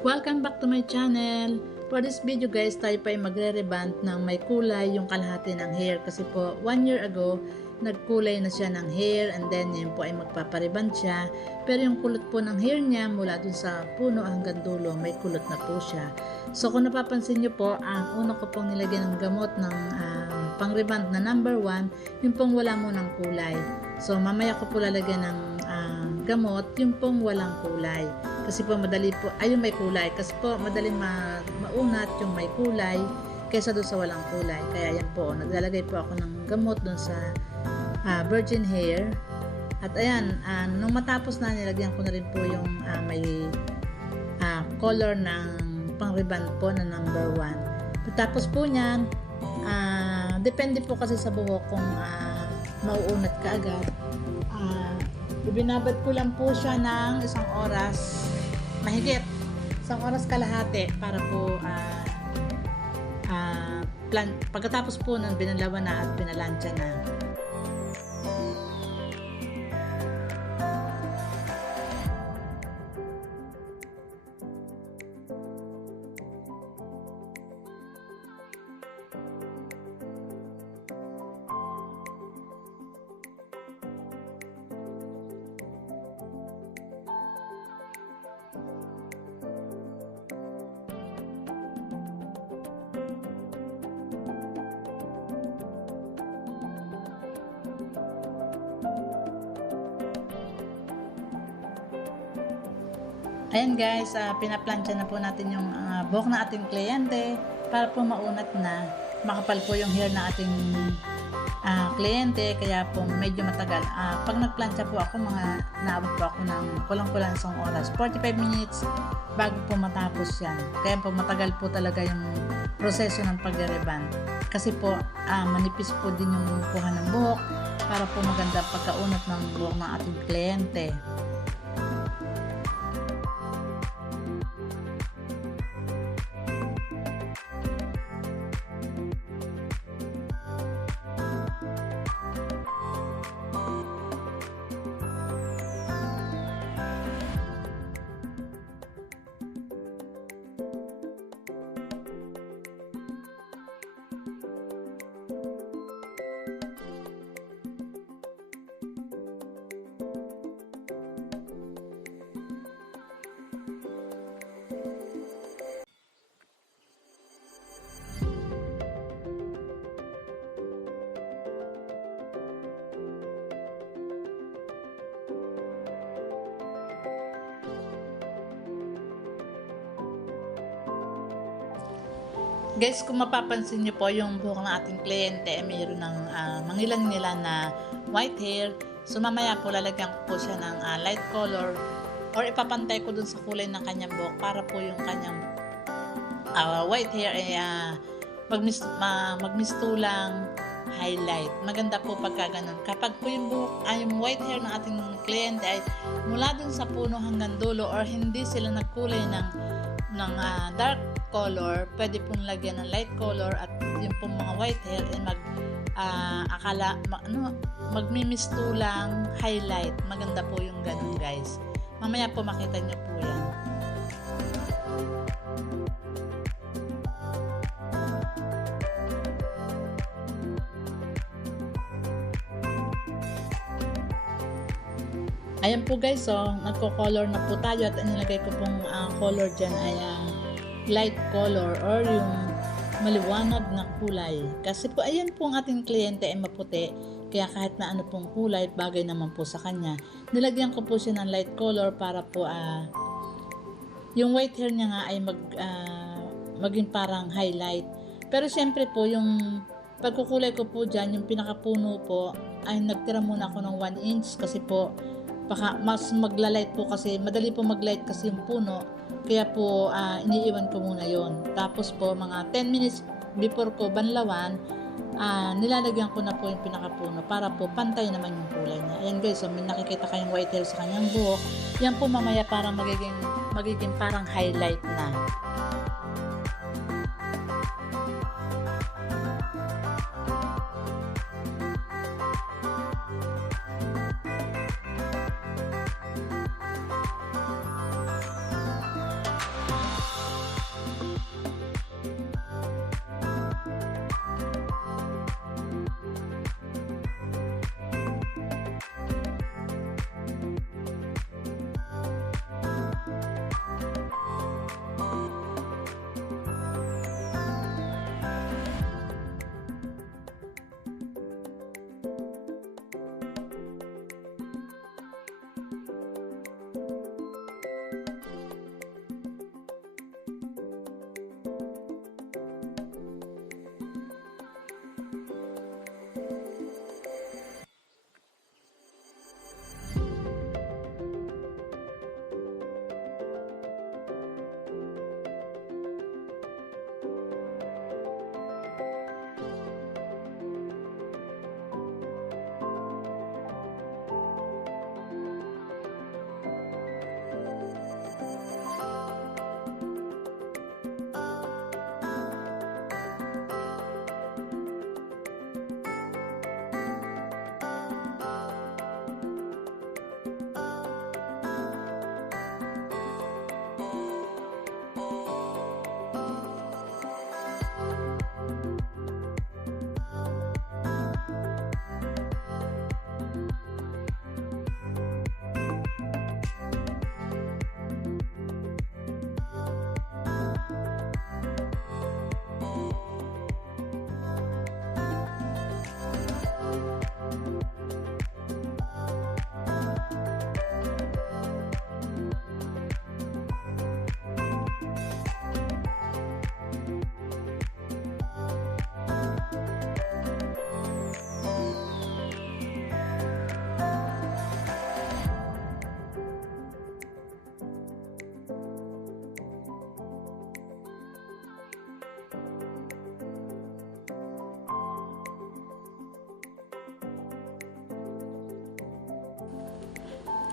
Welcome back to my channel. For this video guys, tayo pa ay magre-reband ng may kulay yung kalahati ng hair. Kasi po, 1 year ago, nagkulay na siya ng hair and then yun po ay magpapareband siya. Pero yung kulot po ng hair niya mula dun sa puno hanggang dulo, may kulot na po siya. So kung napapansin nyo po, ang una ko pong nilagyan ng gamot ng pang-reband na number 1, yung pong wala mo ng kulay. So mamaya ko po lalagyan ng gamot, yung pong walang kulay. Kasi po madali po, ayun may kulay. Kasi po madaling maunat yung may kulay kaysa doon sa walang kulay. Kaya yan po, naglalagay po ako ng gamot doon sa virgin hair. At ayan, nung matapos na, nilagyan ko na rin po yung may color ng pang-reband po na number 1. Tapos po niyan, depende po kasi sa buhok kung mauunat ka agad. Ibinabad ko lang po siya ng 1 oras mahigit, 1 oras kalahati para po pagkatapos po nun binalawan na at pinalansya na. Ayan guys, pinaplansya na po natin yung buhok na ating kliyente para po maunat na. Makapal po yung hair na ating kliyente, kaya po medyo matagal. Pag nagplansya po ako, naabot po ako ng kulang-kulang 1 oras, 45 minutes bago po matapos yan. Kaya po matagal po talaga yung proseso ng pag-reband. Kasi po manipis po din yung kuha ng buhok para po maganda pagkaunat ng buhok ng ating kliyente. Guys, kung mapapansin niyo po yung buhok ng ating kliyente ay mayroon ng mangilan nila na white hair. So mamaya po lalagyan ko po siya ng light color or ipapantay ko dun sa kulay ng kanyang buhok para po yung kanyang white hair ay magmistulang highlight. Maganda po pagka ganun. Kapag po yung buhok yung white hair ng ating kliyente ay mula dun sa puno hanggang dulo or hindi sila nagkulay ng dark color, pwede pong lagyan ng light color at yung pong mga white hair ay magmimistulang highlight. Maganda po yung ganun guys. Mamaya po makita nyo po yan. Ayan po guys, so nagko-color na po tayo at nilagay ko pong color dyan ay light color or yung maliwanag na kulay. Kasi po ayan po ang ating kliyente ay maputi, kaya kahit na ano pong kulay, bagay naman po sa kanya. Nilagyan ko po siya ng light color para po yung white hair niya nga ay maging parang highlight. Pero syempre po yung pagkukulay ko po dyan, yung pinakapuno po ay nagtira muna ako ng 1 inch kasi po baka mas maglalight po kasi madali po maglight kasi yung puno, kaya po iniiwan ko muna yon. Tapos po mga 10 minutes before ko banlawan, nilalagyan ko na po yung pinakapuno para po pantay naman yung kulay niya. Ayan guys, so may nakikita kayong white hair sa kanyang buhok, yan po mamaya parang magiging parang highlight na.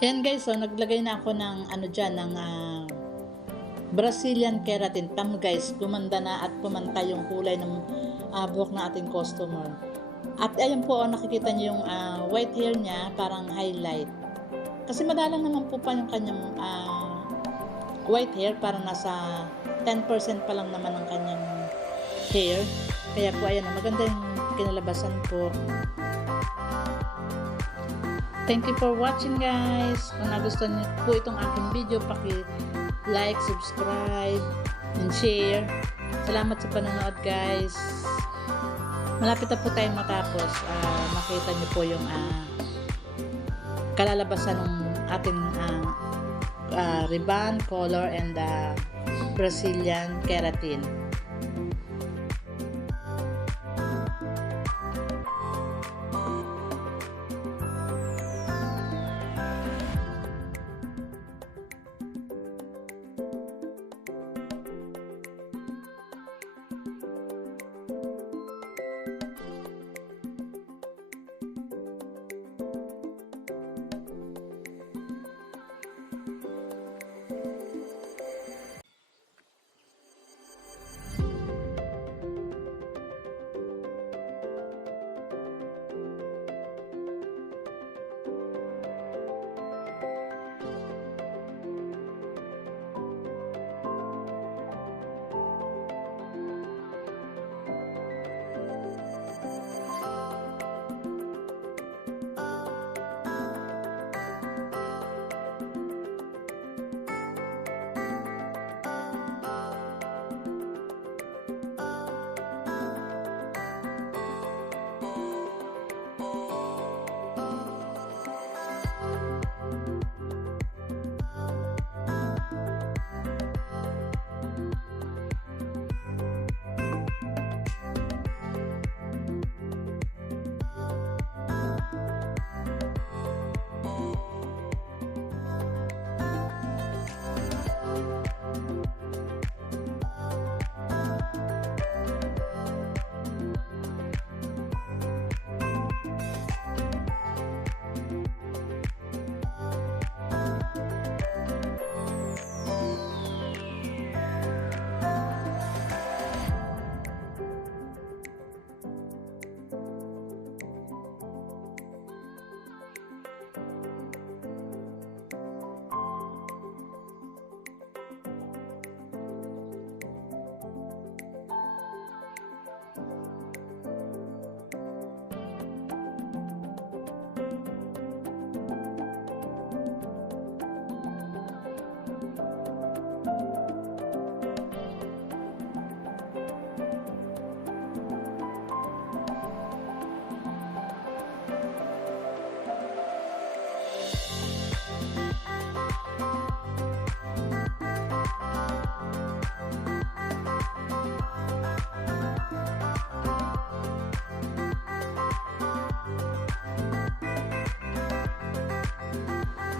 Ayan guys, so naglagay na ako ng ano dyan, ng Brazilian keratin. Tam guys, gumanda na at pumanta yung kulay ng buhok ng ating customer. At ayan po, nakikita niyo yung white hair niya, parang highlight. Kasi madalang naman po pa yung kanyang white hair, parang nasa 10% pa lang naman ng kanyang hair. Kaya po ayan, maganda yung kinalabasan po. Thank you for watching guys. Kung nagustuhan niyo po itong aking video, paki-like, subscribe, and share. Salamat sa panonood guys. Malapit na po tayong matapos. Makita niyo po yung kalalabasan ng ating ribbon, color, and Brazilian keratin.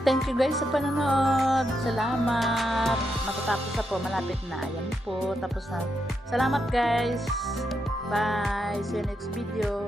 Thank you guys sa panonood. Salamat. Matatapos na po. Malapit na. Ayan po. Tapos na. Salamat guys. Bye. See you next video.